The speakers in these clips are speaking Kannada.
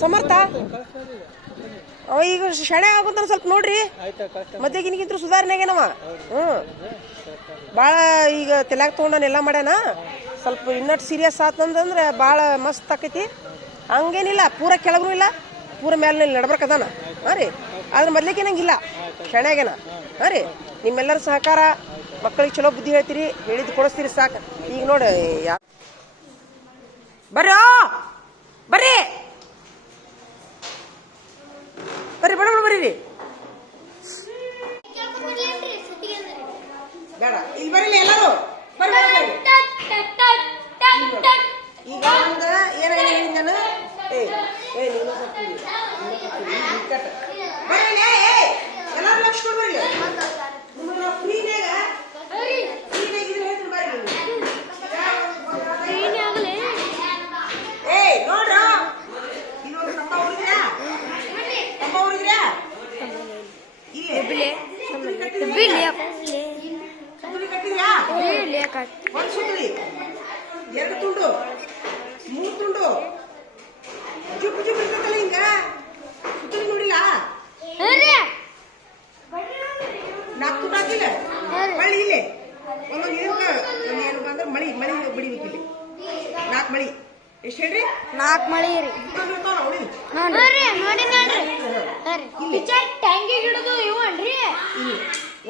ಸಮರ್ಥ ಅವ ಈಗ ಶಣೆ ಆಗುತ್ತ ಸ್ವಲ್ಪ ನೋಡ್ರಿ ಮದ್ದೆಗಿನಗಿಂತ ಸುಧಾರಣೆಗೇನವ ಭಾಳ ಈಗ ತಲೆಯಾಗ ತೊಗೊಂಡನೆಲ್ಲ ಮಾಡ್ಯಾನ ಸ್ವಲ್ಪ ಇನ್ನಟ್ಟು ಸೀರಿಯಸ್ ಆತಂದ್ರೆ ಭಾಳ ಮಸ್ತ್ ಆಕೈತಿ ಹಂಗೇನಿಲ್ಲ ಪೂರ ಕೆಳಗೂ ಇಲ್ಲ ಪೂರ ಮೇಲೆ ನಡ್ಬರ್ಕದಾನ ಹಾಂ ರೀ ಆದ್ರೆ ಮೊದ್ಲಿಗೆ ನಂಗಿಲ್ಲ ಶಣೆಗೇನ ಹಾಂ ರೀ ನಿಮ್ಮೆಲ್ಲರ ಸಹಕಾರ ಮಕ್ಕಳಿಗೆ ಚಲೋ ಬುದ್ಧಿ ಹೇಳ್ತೀರಿ ಹೇಳಿದ್ದು ಕೊಡಿಸ್ತೀರಿ ಸಾಕು ಈಗ ನೋಡಿ ಬರ್ರಿ ಬರ್ರಿ ಬರ್ರಿ ಬಡ ಬರ್ರಿ ಬೇಡ ಇಲ್ಲಿ ಬರೀಲಿ ಎಲ್ಲರೂ ಈಗ ಏನಾಗ ನಾನು ಎಲ್ಲರೂ ಲಕ್ಷ ಕೊಡ್ಬರ್ರಿ ಎರಡು ತುಂಡು ಮೂರು ತುಂಡು ಜುಪ್ಪು ಜುಪ್ಪು ಇರ್ತದಲ್ಲ ಹಿಂಗ ಸುತ್ತಲಿ ನೋಡಿಲ್ಲ ನಾಲ್ಕು ತುಂಡು ಹಾಕಿಲ್ಲ ಮಳಿ ಇಲ್ಲೇ ಒಂದೊಂದು ಏನು ಬಂದ್ರೆ ಮಳಿ ಮಳಿ ಬಿಡಿಬೇಕು ಇಲ್ಲಿ ನಾಲ್ಕು ಮಳಿ ಎಷ್ಟು ಹೇಳ್ರಿ 4 ಮಳಿ ರೀ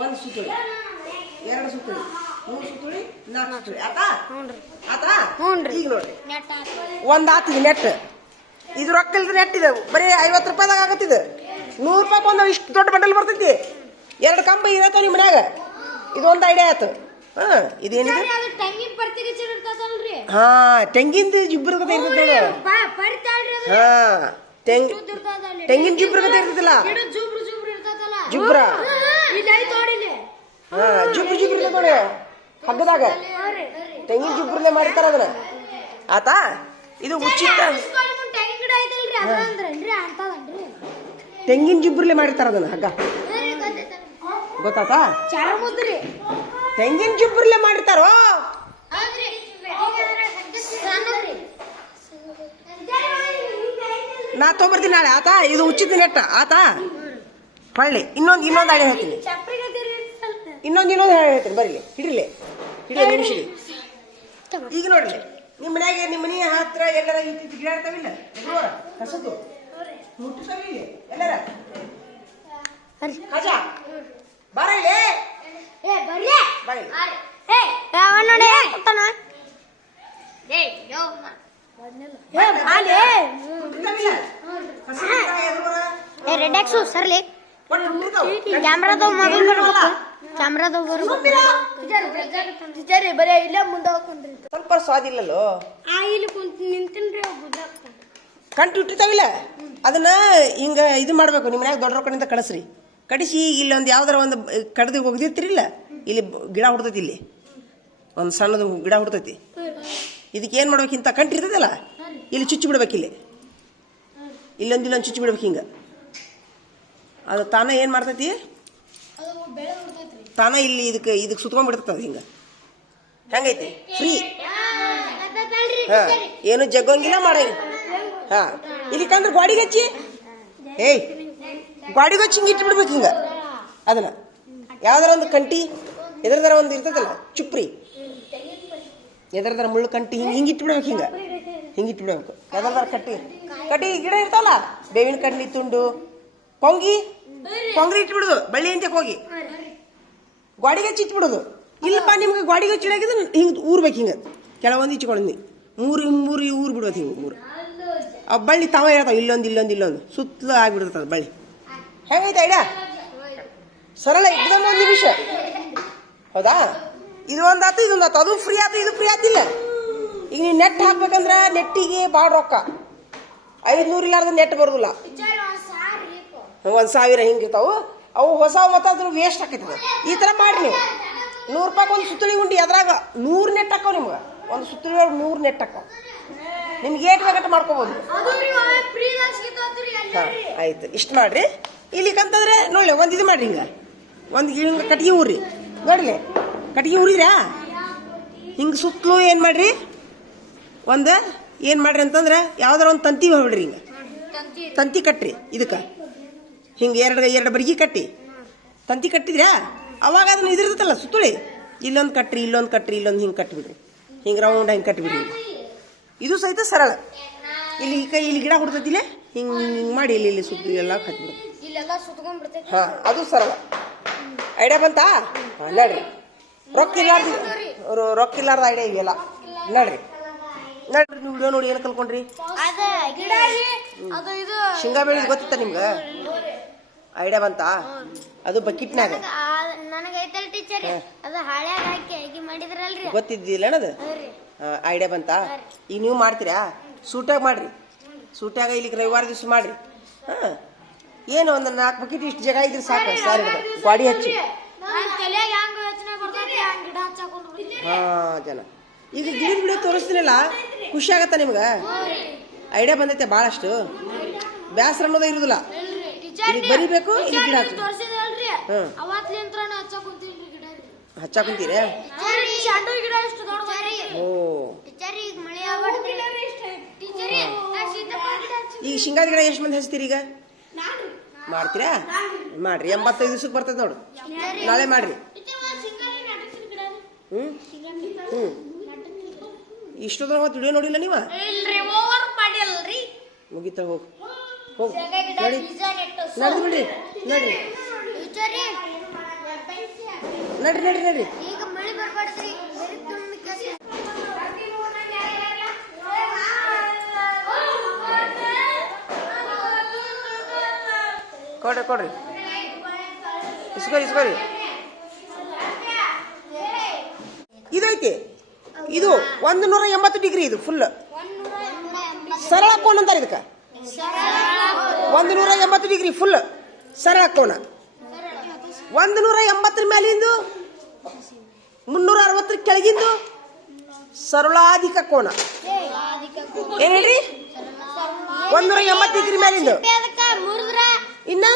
ಒಂದು ಸುತ್ತಳಿ ಎರಡು ಸುತ್ತಳಿ ಮೂರು ಸುತ್ತಳಿ ನಾಲ್ಕು ಸುತ್ತಳಿ ಆತಾ ಆತಾ ಈಗ ನೋಡ್ರಿ ಒಂದು ಆತಿದೆ ನೆಟ್ ಇದು ರೊಕ್ಕ ಇಲ್ರಿ ನೆಟ್ ಇದೆ ಬರೀ 50 ರೂಪಾಯಿದಾಗ ಆಗತ್ತಿದೆ 100 ರೂಪಾಯಿ ಒಂದು ಇಷ್ಟು ದೊಡ್ಡ ಬಂಡಲ್ ಬರ್ತೈತಿ ಎರಡು ಕಂಬ ಇರತ್ತ ನಿಮ್ಮ ಮನ್ಯಾಗ ಇದೊಂದು ಐಡಿಯಾ ಆಯ್ತು ಹಾಂ ಇದೇನಿದೆ ಹಾಂ ತೆಂಗಿಂದು ಜಿಬ್ಬರು ಇರ್ತದೆ ಹಾಂ ತೆಂಗಿನ ಜಿಬ್ರ ಇರ್ತದಲ್ಲ ಜುಬ್ರ ಹಾ ಜುಬ್ರು ಜಿಬ್ರು ನೋಡಿ ಹಬ್ಬದಾಗ ತೆಂಗಿನ ಜುಬ್ರಲ್ಲೇ ಮಾಡಿರ್ತಾರ ಅದನ್ನ ಆತಾ ಇದು ಉಚಿತ ತೆಂಗಿನ ಜಿಬ್ರಲ್ಲೇ ಮಾಡಿರ್ತಾರ ಅದನ್ನ ಹಗ್ಗ ಗೊತ್ತಾತಾ ತೆಂಗಿನ ಜಿಬ್ರಲ್ಲೇ ಮಾಡಿರ್ತಾರೋ ನಾ ತೊಗೊಂಬರ್ತೀನಿ ನಾಳೆ ಆತಾ ಇದು ಉಚಿತ ನೆಟ್ಟ ಆತಾ ಹೊಳ್ಳಿ ಇನ್ನೊಂದು ಐಡಿಯಾ ಹೇಳ್ತೀನಿ ಇನ್ನೊಂದು ಹೇಳ್ತೀನಿ ಬರೀಲಿ ಹಿಡಿಲಿ ನಿಮಿಷ ಈಗ ನೋಡ್ರಿ ನಿಮ್ಮ ಮನ್ಯಾಗ ನಿಮ್ಮ ಮನೆ ಹತ್ರ ಎಲ್ಲರ ಗಿಡ ಇರ್ತಾವಿಲ್ಲ ಕಸದ್ದು ಮುಟ್ಟಿರ್ತಾವಿಲ್ಲ ಎಲ್ಲರ ಕಜ ಬಾರ ಇಲ್ಲಿ ಸರ್ಲಿ ಕ್ಯಾಮ್ರಾದ ಮೊಬೈಲ್ ಕ್ಯಾಮ್ರಾದ ಬರೀ ಇಲ್ಲೇ ಮುಂದೆ ಹಾಕೊಂಡ್ರಿ ಸ್ವಲ್ಪ ಸ್ವಾದಿಲ್ಲಲ್ಲೋ ಇಲ್ಲಿ ನಿಂತಿನ್ರಿ ಕಂಟು ಇಟ್ಟಿರ್ತಾವಿಲ್ಲ ಅದನ್ನ ಹಿಂಗ ಇದು ಮಾಡ್ಬೇಕು ನಿಮ್ಮ ಮನ್ಯಾಗ ದೊಡ್ಡ ರೊಕ್ಕನಿಂದ ಕಳಿಸ್ರಿ ಕಡಿಸಿ ಇಲ್ಲೊಂದು ಯಾವ್ದಾರ ಒಂದು ಕಡ್ದು ಒಗ್ದಿರ್ತಿರಿಲ್ಲ ಇಲ್ಲಿ ಗಿಡ ಹುಡ್ತೈತಿ ಇಲ್ಲಿ ಒಂದು ಸಣ್ಣದು ಗಿಡ ಹುಡ್ತೈತಿ ಇದಕ್ಕೆ ಏನು ಮಾಡ್ಬೇಕು ಇಂಥ ಕಂಟು ಇರ್ತದಲ್ಲ ಇಲ್ಲಿ ಚುಚ್ಚಿ ಬಿಡ್ಬೇಕಿಲ್ಲಿ ಇಲ್ಲೊಂದು ಚುಚ್ಚಿ ಬಿಡ್ಬೇಕು ಹಿಂಗೆ ಅದು ತಾನ ಏನು ಮಾಡ್ತೈತಿ ತಾನ ಇಲ್ಲಿ ಇದಕ್ಕೆ ಸುತ್ಕೊಂಡ್ಬಿಡ್ತದ ಹಿಂಗೆ ಹೆಂಗೈತಿ ಫ್ರೀ ಹಾಂ ಏನು ಜಗ್ಗಂಗಿಲ್ಲ ಮಾಡಂಗಿಲ್ಲ ಹಾಂ ಇಲ್ಲಿ ಕಂದ್ರೆ ಗಾಡಿಗೆ ಹಚ್ಚಿ ಗಾಡಿಗೆ ಹಚ್ಚಿ ಹಿಂಗೆ ಇಟ್ಬಿಡ್ಬೇಕು ಹಿಂಗೆ ಅದನ್ನ ಯಾವ್ದಾರ ಒಂದು ಕಂಟಿ ಎದ್ರದಾರ ಒಂದು ಇರ್ತದಲ್ಲ ಚುಪ್ರಿ ಎದ್ರದಾರ ಮುಳ್ಳು ಕಂಟಿ ಹಿಂಗೆ ಇಟ್ಬಿಡ್ಬೇಕು ಹಿಂಗೆ ಇಟ್ಬಿಡ್ಬೇಕು ಎದ್ರದಾರ ಕಟ್ಟಿ ಗಿಡ ಇರ್ತಾವಲ್ಲ ಬೇವಿನ ಕಡ್ಲಿ ತುಂಡು ಕೊಂಗ್ರಿ ಇಟ್ಬಿಡುದು ಬಳ್ಳಿ ಅಂತಕ್ಕೆ ಹೋಗಿ ಗಾಡಿಗೆ ಹಚ್ಚಿ ಇಟ್ಬಿಡೋದು ಇಲ್ಲಪ್ಪ ನಿಮ್ಗೆ ಗಾಡಿಗೆ ಹಚ್ಚಿಡಾಗಿದ್ರೆ ಹಿಂಗೆ ಊರ್ಬೇಕು ಹಿಂಗೆ ಕೆಲವೊಂದು ಇಚ್ಚಿಕೊಳ್ಳಿ ಮೂರು ಊರು ಬಿಡೋದು ಹಿಂಗೆ ಮೂರು ಆ ಬಳ್ಳಿ ತಾವ ಹೇಳ್ತಾವ ಇಲ್ಲೊಂದು ಸುತ್ತಲೂ ಆಗಿಬಿಡ್ತದ ಬಳ್ಳಿ ಹೆಂಗೈತೆ ಐಡಿಯಾ ಸರಳ ಎಕ್ದಮ್ ಒಂದು ನಿಮಿಷ ಹೌದಾ ಇದು ಒಂದಾತು ಇದೊಂದು ಆತು ಅದು ಫ್ರೀ ಆಯ್ತು ಇದು ಫ್ರೀ ಆತಿಲ್ಲ ಈಗ ನೀವು ನೆಟ್ ಹಾಕ್ಬೇಕಂದ್ರೆ ನೆಟ್ಟಿಗೆ ಭಾಳ ರೊಕ್ಕ 500 ಇಲ್ಲಾರ್ದ ನೆಟ್ ಬರೋದಿಲ್ಲ 1000 ಹಿಂಗಿರ್ತಾವು ಅವು ಹೊಸ ಮತ್ತು ಅದ್ರ ವೇಸ್ಟ್ ಆಕೈತದ ಈ ಥರ ಮಾಡಿ ನೀವು 100 ರೂಪಾಯಿ ಒಂದು ಸುತ್ತಳಿ ಉಂಡಿ ಅದ್ರಾಗ 100 ನೆಟ್ ಹಾಕೋ ನಿಮ್ಗೆ ಒಂದು ಸುತ್ತಳಿ 100 ನೆಟ್ ಹಾಕೋ ನಿಮ್ಗೆ ಏಟ್ ಬೇಕಟ್ಟು ಮಾಡ್ಕೋಬೋದು ಹಾಂ ಆಯ್ತು ಇಷ್ಟು ಮಾಡಿರಿ ಇಲ್ಲಿಕಂತಂದ್ರೆ ನೋಡಿ ಒಂದು ಇದು ಮಾಡಿರಿ ಹಿಂಗೆ ಒಂದು ಹಿಂಗೆ ಕಟ್ಗೆ ಊರಿ ನೋಡಿರಿ ಕಟ್ಗೆ ಊರಿದ್ರಾ ಹಿಂಗೆ ಸುತ್ತಲೂ ಏನು ಮಾಡ್ರಿ ಒಂದು ಏನು ಮಾಡ್ರಿ ಅಂತಂದ್ರೆ ಯಾವ್ದಾರ ಒಂದು ತಂತಿ ಹೊಡ್ರಿ ಹಿಂಗೆ ತಂತಿ ಕಟ್ರಿ ಇದಕ್ಕೆ ಹಿಂಗೆ ಎರಡು ಬರಿಗಿ ಕಟ್ಟಿ ತಂತಿ ಕಟ್ಟಿದ್ರ್ಯಾ ಅವಾಗ ಅದನ್ನ ಇದಿರ್ತಲ್ಲ ಸುತ್ತುಳಿ ಇಲ್ಲೊಂದು ಕಟ್ರಿ ಇಲ್ಲೊಂದು ಕಟ್ರಿ ಇಲ್ಲೊಂದು ಹಿಂಗೆ ಕಟ್ಟಿಬಿಡ್ರಿ ಹಿಂಗೆ ರೌಂಡ್ ಹಿಂಗೆ ಕಟ್ಟಿಬಿಡ್ರಿ ಇದು ಸಹಿತ ಸರಳ ಇಲ್ಲಿ ಇಲ್ಲಿ ಗಿಡ ಹುಡ್ತತಿಲ್ಲ ಹಿಂಗೆ ಹಿಂಗೆ ಮಾಡಿ ಇಲ್ಲಿ ಸುತ್ತ ಎಲ್ಲ ಕಟ್ಬಿಡು ಹಾಂ ಅದು ಸರಳ ಐಡಿಯಾ ಬಂತಾ ಹಾಂ ನಡ್ರಿ ರೊಕ್ಕ ಇಲ್ಲಾರ್ದ ಐಡಿಯಾ ಇವೆಲ್ಲ ನಡ್ರಿ ನೀವು ವಿಡಿಯೋ ನೋಡಿ ಏನು ಕಲ್ಕೊಂಡ್ರಿ ಶೇಂಗಾ ಬೆಳೆದು ಗೊತ್ತಿತ್ತ ನಿಮ್ಗೆ ಐಡಿಯಾ ಬಂತಾ ಅದು ಬಕೆಟ್ನಾಗ ಗೊತ್ತಿದ್ದಿಲ್ಲ ಅದು ಐಡಿಯಾ ಬಂತಾ ಈಗ ನೀವು ಮಾಡ್ತೀರಾ ಸೂಟ್ಯಾಗ ಮಾಡ್ರಿ ಸೂಟ್ಯಾಗ ಇಲ್ಲಿಗೆ ರವಿವಾರ ದಿವಸ ಮಾಡ್ರಿ ಹಾಂ ಏನು ಒಂದು 4 ಬಕೆಟ್ ಇಷ್ಟು ಜಾಗ ಇದ್ರೆ ಸಾಕು ಸಾರಿ ಗಾಡಿ ಹಚ್ಚಿ ಹಾಂ ಜನ ಈಗ ಗಿಡದ ಬಿಡ ತೋರಿಸ್ತೀನಲ್ಲ ಖುಷಿ ಆಗತ್ತ ನಿಮ್ಗೆ ಐಡಿಯಾ ಬಂದೈತೆ ಭಾಳಷ್ಟು ಬ್ಯಾಸರ ಅನ್ನೋದೇ ಇರುದಿಲ್ಲ ಇಲ್ಲಿ ಬರಿಬೇಕು ಇಲ್ಲಿ ಗಿಡ ಹಚ್ಚು ಹಚ್ಚಾ ಕುಂತೀರಿ ಓ ಈಗ ಶೇಂಗಾದ ಗಿಡ ಎಷ್ಟು ಮಂದಿ ಹಚ್ತೀರಿ ಈಗ ಮಾಡ್ತೀರಾ ಮಾಡ್ರಿ 85 ದಿವ್ಸಕ್ಕೆ ಬರ್ತದೆ ನೋಡು ನಾಳೆ ಮಾಡ್ರಿ ಇಷ್ಟೊಂದು ಹೊತ್ತು ವಿಡಿಯೋ ನೋಡಿಲ್ಲ ನೀವ ಮುಗಿತ ಹೋಗಿ ಹೋಗಿ ನೋಡಿ ನಡ್ರಿ ಬಿಡ್ರಿ ನಡ್ರಿ ನಡ್ರಿ ನಡ್ರಿ ನಡ್ರಿ ಕೊಡ್ರಿ ಕೊಡ್ರಿ ಇಸ್ಕೊರಿ ಇದೈತಿ ಇದು 180 ಡಿಗ್ರಿ ಇದು ಫುಲ್ ಸರಳ ಕೋನ ಅಂತಾರೆ ಇದಕ್ಕೆ 180 ಡಿಗ್ರಿ ಫುಲ್ ಸರಳ ಕೋನ 180 ಮೇಲಿಂದು 360 ಕೆಳಗಿಂದು ಸರಳಾಧಿಕ ಕೋನ ಏನ್ ಹೇಳ್ರಿ 180 ಡಿಗ್ರಿ ಮೇಲಿಂದು ಇನ್ನ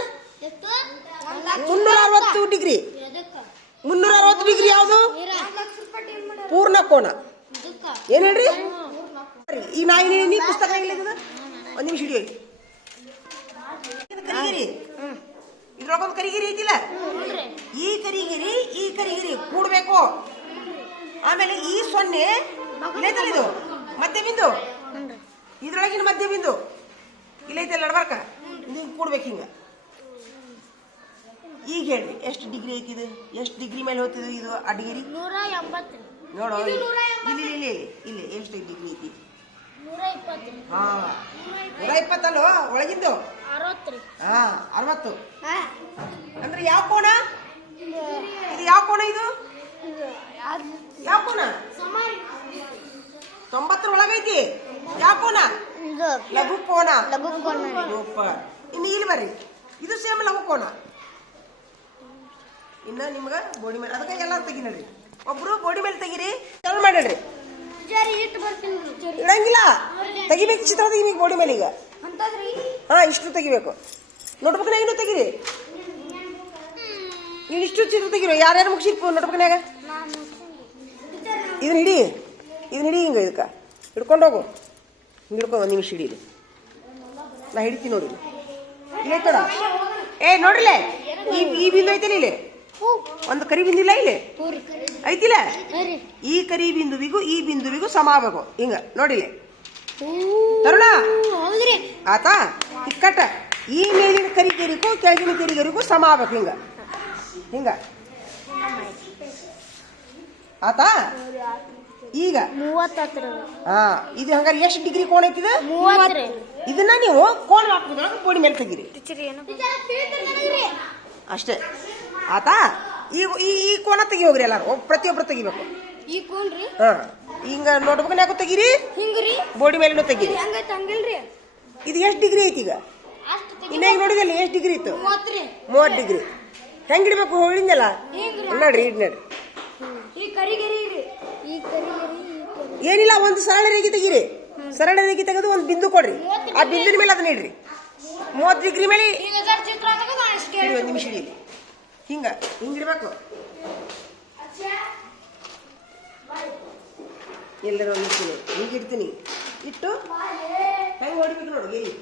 360 ಡಿಗ್ರಿ 360 ಡಿಗ್ರಿ ಯಾವುದು ಪೂರ್ಣ ಕೋನ ಏನ್ ಹೇಳ್ರಿ ಈ ನಾಯಿ ಪುಸ್ತಕ ಒಂದ್ ನಿಮಿಷ ಹಿಡಿಯೋ ಕರಿಗಿರಿ ಇದ್ರೊಳಗೊಂದು ಕರಿಗಿರಿ ಐತಿಲ್ಲ ಈ ಕರಿಗಿರಿ ಕೂಡ್ಬೇಕು ಆಮೇಲೆ ಈ 0 ಇಲ್ಲೈತಲ್ಲ ಇದು ಮಧ್ಯ ಬಿಂದು ಇದ್ರೊಳಗಿನ ಮಧ್ಯ ಬಿಂದು ಇಲ್ಲೈತಲ್ಲ ನಡ್ಬಾರ್ಕ ನೀವು ಕೂಡ್ಬೇಕು ಹಿಂಗ ಈಗ ಹೇಳ್ರಿ ಎಷ್ಟು ಡಿಗ್ರಿ ಐತಿದು ಎಷ್ಟು ಡಿಗ್ರಿ ಮೇಲೆ ಹೋಗ್ತಿದ್ದು ಇದು ಅಡ್ಗಿರಿ 180 ನೋಡು ಇಲ್ಲಿ ಎಷ್ಟು ಡಿಗ್ರಿ ಐತಿ 120 ಹಾ 120 ಅಲ್ಲೋ ಒಳಗಿಂದು 60 ಹಾ 60 ಅಂದ್ರೆ ಯಾವ ಕೋನ ಇದು ಯಾವ ಕೋನ ಇದು ಯಾವ ಕೋನ 90 ಒಳಗೈತಿ ಯಾವ ಕೋನ ಲಘು ಕೋನ ಇನ್ನು ಇಲ್ಲಿ ಬರ್ರಿ ಇದು ಸೇಮ್ ಲಘು ಕೋನ ಇನ್ನ ನಿಮ್ಗ ಬೋಡಿ ಮೇಲೆ ಅದಕ್ಕೆ ಎಲ್ಲ ತೆಗಿ ನೋಡ್ರಿ ಒಬ್ರು ಬೋಡಿ ಮೇಲೆ ತೆಗಿರಿ ಚಾಲು ಮಾಡ್ರಿ ಇಡಂಗಿಲ್ಲ ತೆಗಿಬೇಕು ಚಿತ್ರ ತೆಗಿಬೇಕು ಬೋಡಿ ಮೇಲೆ ಈಗ ಹಾ ಇಷ್ಟು ತೆಗಿಬೇಕು ನೋಟ್ಬುಕ್ನಾಗ ಇನ್ನೂ ತೆಗಿರಿ ನೀವು ಇಷ್ಟು ಚಿತ್ರ ತೆಗಿರೋ ಯಾರ್ಯಾರು ಮುಗಿಸಿ ನೋಟ್ಬುಕ್ನಾಗ ಇದನ್ನ ಹಿಡಿ ಹಿಂಗ ಇದಕ್ಕೆ ಹಿಡ್ಕೊಂಡು ಹೋಗು ಹಿಂಗೆ ಹಿಡ್ಕೊಂಡು 1 ನಿಮಿಷ ಹಿಡೀಲಿ ನಾ ಹಿಡಿತೀನಿ ನೋಡಿ ಇಲ್ಲ ತೊಡ ನೋಡ್ರಿಲೆ ಈ ಬಿಂದು ಐತಿಲ್ಲ ಇಲ್ಲಿ ಒಂದು ಕರಿ ಬಿಂದಿಲ್ಲ ಇಲ್ಲಿ ಐತಿಲ್ಲ ಈ ಕರಿ ಬಿಂದುವಿಗೂ ಈ ಬಿಂದುವಿಗೂ ಸಮ ಆಗಬೇಕು ಹಿಂಗ ನೋಡಿಲೆ ತರುಣ ಆತಾ ಇಕ್ಕಟ್ಟ ಈ ಮೇಲಿನ ಕರಿಗೆರಿಗೂ ಕೆಳಗಿನ ಕರಿಗೆರಿಗೂ ಸಮ ಆಗ್ಬೇಕು ಹಿಂಗ ಆತಾ ಈಗ 30 ಹಾ ಇದು ಹಂಗಾರೆ ಎಷ್ಟು ಡಿಗ್ರಿ ಕೋಣ ಐತಿದ 30 ಇದನ್ನ ನೀವು ಕೋಣ ಹಾಕುದ್ರಾಗ ಬೋಡಿ ಮೇಲೆ ತೆಗಿರಿ ಅಷ್ಟೇ ಆತಾ ಈಗ ಈ ಕೋಣ ತೆಗಿ ಹೋಗ್ರಿ ಎಲ್ಲಾರು ಪ್ರತಿಯೊಬ್ರು ತೆಗಿಬೇಕು ಈ ಕೋಣ್ರಿ ಹಾ ಹಿಂಗ ನೋಟ್ಬುಕ್ನ ಯಾಕೋ ತೆಗಿರಿ ಹಿಂಗ್ರಿ ಬೋಡಿ ಮೇಲೆನೂ ತೆಗಿರಿ ಹೆಂಗೈತೆ ಹಂಗಿಲ್ರಿ ಇದು ಎಷ್ಟು ಡಿಗ್ರಿ ಐತಿ ಈಗ ಇನ್ನ ಈಗ ನೋಡಿದಲ್ಲಿ ಎಷ್ಟು ಡಿಗ್ರಿ ಇತ್ತು 30 ಡಿಗ್ರಿ ಹೆಂಗ್ ಇಡ್ಬೇಕು ಹೇಳಿದ್ನಲ್ಲ ನೋಡ್ರಿ ಈ ಕರಿಗೆರಿ ಏನಿಲ್ಲ ಒಂದು ಸರಳ ರೇಖೆ ತೆಗೀರಿ ಸರಳ ರೇಖೆ ತೆಗೆದು ಒಂದು ಬಿಂದು ಕೊಡ್ರಿ ಆ ಬಿಂದಿನ ಮೇಲೆ ಅದನ್ನ ಇಡ್ರಿ 30 ಡಿಗ್ರಿ ಮೇಲೆ 1 ನಿಮಿಷ ಹಿಡೀಲಿ ಹಿಂಗಿಡ್ಬೇಕು ಎಲ್ಲರೂ ಇಡ್ತೀನಿ ಹಿಂಗೆ ಇಡ್ತೀನಿ ಇಟ್ಟು ಹೆಂಗೆ ಹೊಡಿಬೇಕು ನೋಡು ಗೆರಿ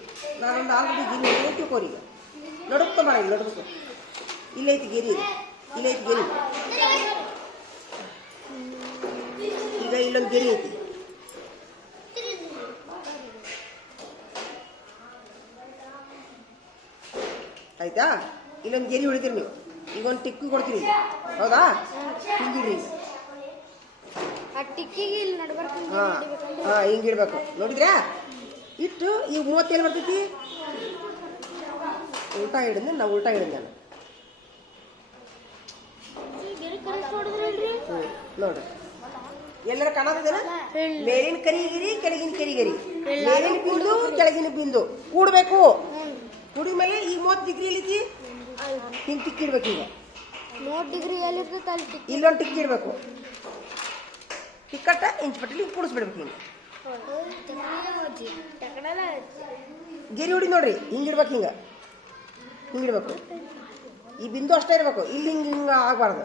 ನಾನೊಂದು ಆಲ್ರೆಡಿ ಗೆರಿ ಹೊಡಿಯೋಕೆ ಕೋರಿ ಈಗ ನಡುಕ್ತ ಮಾಡ ಇಲ್ಲಿ ನಡುಕ್ತು ಇಲ್ಲೈತಿ ಗೆರಿ ಇಲ್ಲೈತಿ ಗೆರಿ ಈಗ ಇಲ್ಲೊಂದು ಗೆರಿ ಐತಿ ಆಯ್ತಾ ಇಲ್ಲೊಂದು ಗೆರಿ ಹೊಡಿತೀರಿ ನೀವು ಈಗ ಒಂದು ಟಿಕ್ಕು ಕೊಡ್ತೀನಿ ಹೌದಾ ಹಿಂಗಿಡ್ರಿ ಆ ಟಿಕ್ಕಿಗೆ ಇಲ್ಲಿ ನಡ್ಬರ್ತೀನಿ ಹಾಂ ಹಿಂಗೆ ಇಡ್ಬೇಕು ನೋಡಿದ್ರಾ ಇಟ್ಟು ಈಗ 37 ಬರ್ತೈತಿ ಉಲ್ಟಾ ಹಿಡಿದ್ರೆ ನಾವು ಉಲ್ಟಾ ಹಿಡಿದ್ ನಾನು ನೋಡ್ರಿ ಎಲ್ಲರ ಕಾಣೋದಿದೇನ ಮೇಲಿನ ಕರಿಗಿರಿ ಕೆಳಗಿನ ಕರಿಗಿರಿ ಮೇಲಿನ ಬಿಂದು ಕೆಳಗಿನ ಬಿಂದು ಕೂಡ್ಬೇಕು ಕೂಡಿದ ಮೇಲೆ ಈಗ 30 ಡಿಗ್ರಿ ಐತಿ ಹಿಂಗೆ ಟಿಕ್ ಇಡ್ಬೇಕು ಈಗ 30 ಡಿಗ್ರಿ ಎಲ್ಲಿರ್ತೈತೆ ಅಲ್ಲಿ ಟಿಕ್ ಇಲ್ಲೊಂದು ಟಿಕ್ ಇಡ್ಬೇಕು ಟಿಕ್ಕಟ್ಟ ಇಂಚ್ ಪಟ್ಟಿಲಿ ಕೂಡಿಸ್ಬಿಡ್ಬೇಕು ಹಿಂಗೆ ಗೆರಿ ಹೊಡಿ ನೋಡ್ರಿ ಹಿಂಗಿಡ್ಬೇಕು ಹಿಂಗೆ ಹಿಂಗಿಡ್ಬೇಕು ಈ ಬಿಂದು ಅಷ್ಟೇ ಇರ್ಬೇಕು ಇಲ್ಲಿ ಹಿಂಗೆ ಹಿಂಗೆ ಆಗಬಾರ್ದು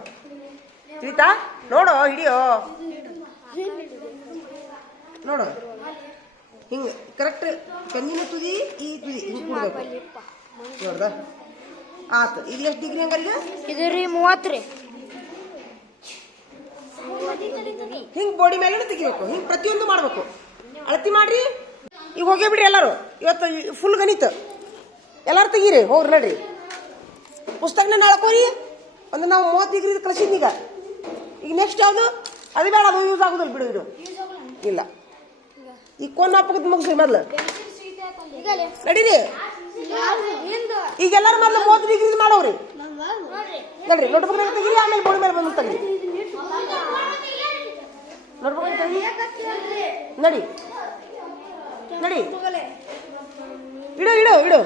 ತಿಳಿತಾ ನೋಡು ಹಿಡಿಯೋ ನೋಡು ಹಿಂಗೆ ಕರೆಕ್ಟ್ ಕಣ್ಣಿನ ತುದಿ ಈ ತುದಿ ಹಿಂಗೆ ಕೂಡಬೇಕು ನೋಡ್ದ ಆತು ಇದು ಎಷ್ಟು ಡಿಗ್ರಿ ಹಂಗಾರಿಗೆ ಇದು ರೀ 30 ರೀ ಹಿಂಗೆ ಬಾಡಿ ಮೇಲೆ ತೆಗಿಬೇಕು ಹಿಂಗೆ ಪ್ರತಿಯೊಂದು ಮಾಡಬೇಕು ಅಳತಿ ಮಾಡ್ರಿ ಈಗ ಹೋಗೇ ಬಿಡ್ರಿ ಎಲ್ಲರೂ ಇವತ್ತು ಫುಲ್ ಗಣಿತ ಎಲ್ಲರೂ ತೆಗೀರಿ ಹೋಗ್ರಿ ನಡ್ರಿ ಪುಸ್ತಕನ ನಾಳ್ಕೋರಿ ಒಂದು ನಾವು 30 ಡಿಗ್ರಿ ಕಳಿಸಿದ್ನಿ ಈಗ ನೆಕ್ಸ್ಟ್ ಯಾವುದು ಅದು ಬೇಡ ಅದು ಯೂಸ್ ಆಗೋದಿಲ್ಲ ಬಿಡು ಇದು ಇಲ್ಲ ಈಗ ಕೋನ್ ಹಾಪಕತ್ ಮುಗಿಸ್ರಿ ಮೊದ್ಲು ನಡೀರಿ ಈಗ ಎಲ್ಲರೂ ಮೊದ್ಲು 30 ಡಿಗ್ರಿ ಮಾಡೋರಿ ನಡ್ರಿ ನೋಡ್ಬೇಕು ತೆಗೀರಿ ಆಮೇಲೆ ಬೋಡಿ ಮೇಲೆ ಬಂದು ತೆಗೀರಿ ನೋಡ್ಬೇಕು ತೆಗೀರಿ ನಡಿ ನಡಿ ಇಡು ಇಡು ಇಡು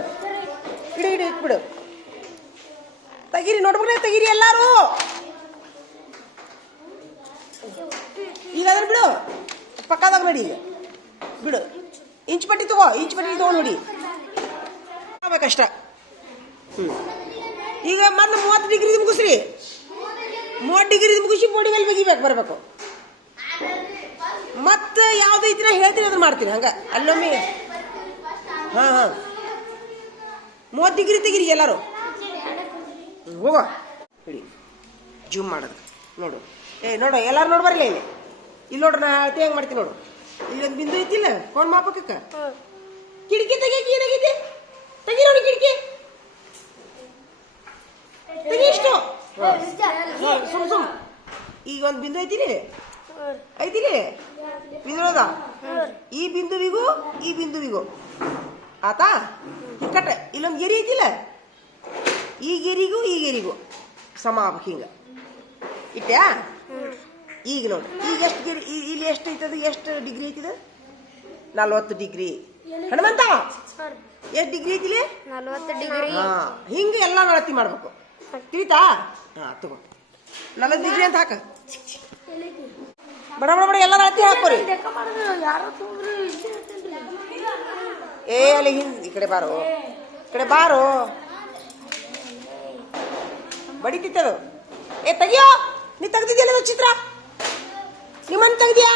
ಇಡು ಇಡು ಇಟ್ಬಿಡು ತೆಗೀರಿ ನೋಡ್ಬೇಕು ತೆಗೀರಿ ಎಲ್ಲಾರು ಈಗ ಅದನ್ನ ಬಿಡು ಪಕ್ಕದಾಗ ನಡಿ ಈಗ ಬಿಡು ಇಂಚ್ ಪಟ್ಟಿ ತಗೋ ಇಂಚ್ ಪಟ್ಟಿ ತಗೋ ನೋಡಿ ಆಗ್ಬೇಕಷ್ಟ ಈಗ ಮೊದಲು 30 ಡಿಗ್ರಿ ಮುಗಿಸ್ರಿ 30 ಡಿಗ್ರಿ ಮುಗಿಸಿ ಬೋಡಿ ಮೇಲೆ ಬೆಗಿಬೇಕು ಬರಬೇಕು ಮತ್ತೆ ಯಾವ್ದು ಐತಿನ ಹೇಳ್ತೀನಿ ಅದನ್ನ ಮಾಡ್ತೀನಿ ಹಂಗ ಅಲ್ಲೊಮ್ಮೆ ಹಾಂ ಹಾಂ 30 ಡಿಗ್ರಿ ತೆಗೀರಿ ಎಲ್ಲರೂ ಹೋಗೋ ಹಿಡಿ ಜೂಮ್ ಮಾಡೋದು ನೋಡು ನೋಡು ಎಲ್ಲಾರು ನೋಡ್ಬರ್ಲಿ ಇಲ್ಲಿ ನೋಡ್ರಿ ನಾ ಅಳತೆ ಹೆಂಗೆ ಮಾಡ್ತೀನಿ ನೋಡು ಇಲ್ಲೊಂದು ಬಿಂದು ಐತಿಲ್ಲ ಕೋನ್ ಮಾಪಕಕ್ಕ ಕಿಟಕಿ ತೆಗಿಯಕ್ಕೆ ಏನಾಗೈತಿ ತೆಗಿ ನೋಡಿ ಕಿಟಕಿ ತೆಗಿ ಇಷ್ಟು ಸುಮ್ ಈಗ ಒಂದು ಬಿಂದು ಐತಿರಿ ಬಿಂದು ಈ ಬಿಂದುವಿಗೂ ಆತಾ ಕಟ್ಟ ಇಲ್ಲೊಂದು ಗೆರಿ ಐತಿಲ್ಲ ಈ ಗೆರಿಗೂ ಸಮ ಆಗ್ಬೇಕು ಹಿಂಗ ಇಟ್ಟ್ಯಾ ಈಗ ನೋಡಿ ಈಗ ಎಷ್ಟು ಗೆರಿ ಇಲ್ಲಿ ಎಷ್ಟು ಐತದ ಎಷ್ಟು ಡಿಗ್ರಿ ಐತಿದ 40 ಡಿಗ್ರಿ ಹನುಮಂತ ಎಷ್ಟು ಡಿಗ್ರಿ ಐತಿಲಿ 40 ಡಿಗ್ರಿ ಹಿಂಗೆ ಎಲ್ಲ ಅಳತಿ ಮಾಡ್ಬೇಕು ತಿಳಿತಾ ಹಾಂ ತಗೋ 40 ಡಿಗ್ರಿ ಅಂತ ಹಾಕ ಬಡ ಬಡ ಬಡ ಎಲ್ಲ ಅಳತಿ ಹಾಕೋರಿ ಅಲ್ಲಿ ಹಿಂದೆ ಈ ಕಡೆ ಬಾರೋ ಬಡಿತಿತ್ತದು ತೆಗಿಯೋ ನೀ ತೆಗ್ದಿದ್ಯಲ್ಲ ಚಿತ್ರ ನಿಮ್ಮನ್ನ ತೆಗ್ದ್ಯಾ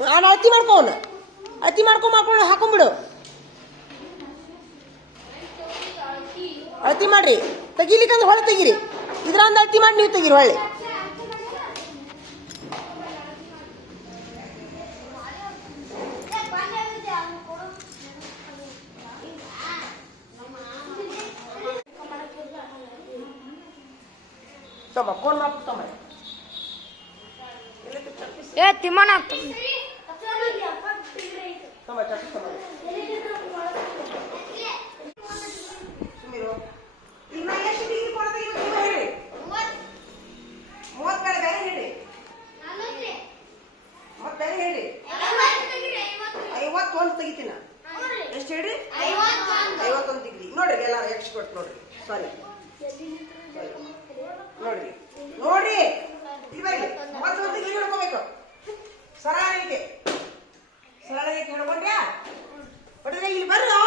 ನಾನು ಅಳತಿ ಮಾಡ್ಕೋನು ಅಳತಿ ಮಾಡ್ಕೊಂಡು ಹಾಕೊಂಡ್ಬಿಡು ಅಳತಿ ಮಾಡ್ರಿ ತೆಗಿಲಿಕ್ಕಂದ್ರೆ ಹೊಳೆ ತೆಗೀರಿ ಇದ್ರಂದು ಅಳತಿ ಮಾಡಿ ನೀವು ತೆಗೀರಿ ಹೊಳ್ಳಿ ತಮ್ಮ ಕೋನ್ ಮಾಪ್ ತಮ್ಮ ತಿಮ್ಮಣ್ಣ ತಮ್ಮ ಚಟ್ಟಿ ತಮ್ಮ ಸುಮೀರು ಈಗ ಎಷ್ಟು ಡಿಗ್ರಿ ಕೊಡ್ತೀವಿ ನೀವು ಹೇಳಿ 30 ಬೇರೆ ಹೇಳಿ ಮತ್ತೆ ಬೇರೆ ಹೇಳಿ 51 ತೆಗಿತೀನ ಎಷ್ಟು ಹೇಳ್ರಿ 51 ಡಿಗ್ರಿ ನೋಡ್ರಿ ಎಲ್ಲ ಎಕ್ಸ್ ಕೊಟ್ಟು ನೋಡ್ರಿ ಸಾರಿ ನೋಡ್ರಿ ಇಲ್ಲಿ ಬರ್ರಿ ಮತ್ತೊಂದು ಡಿಗ್ರಿ ಹಿಡ್ಕೋಬೇಕು ಸರಳ ರೇಖೆ ಹಿಡ್ಕೊಂಡ್ಯಾ ಹೊಡೆದ್ರೆ ಇಲ್ಲಿ ಬರ್ರೋ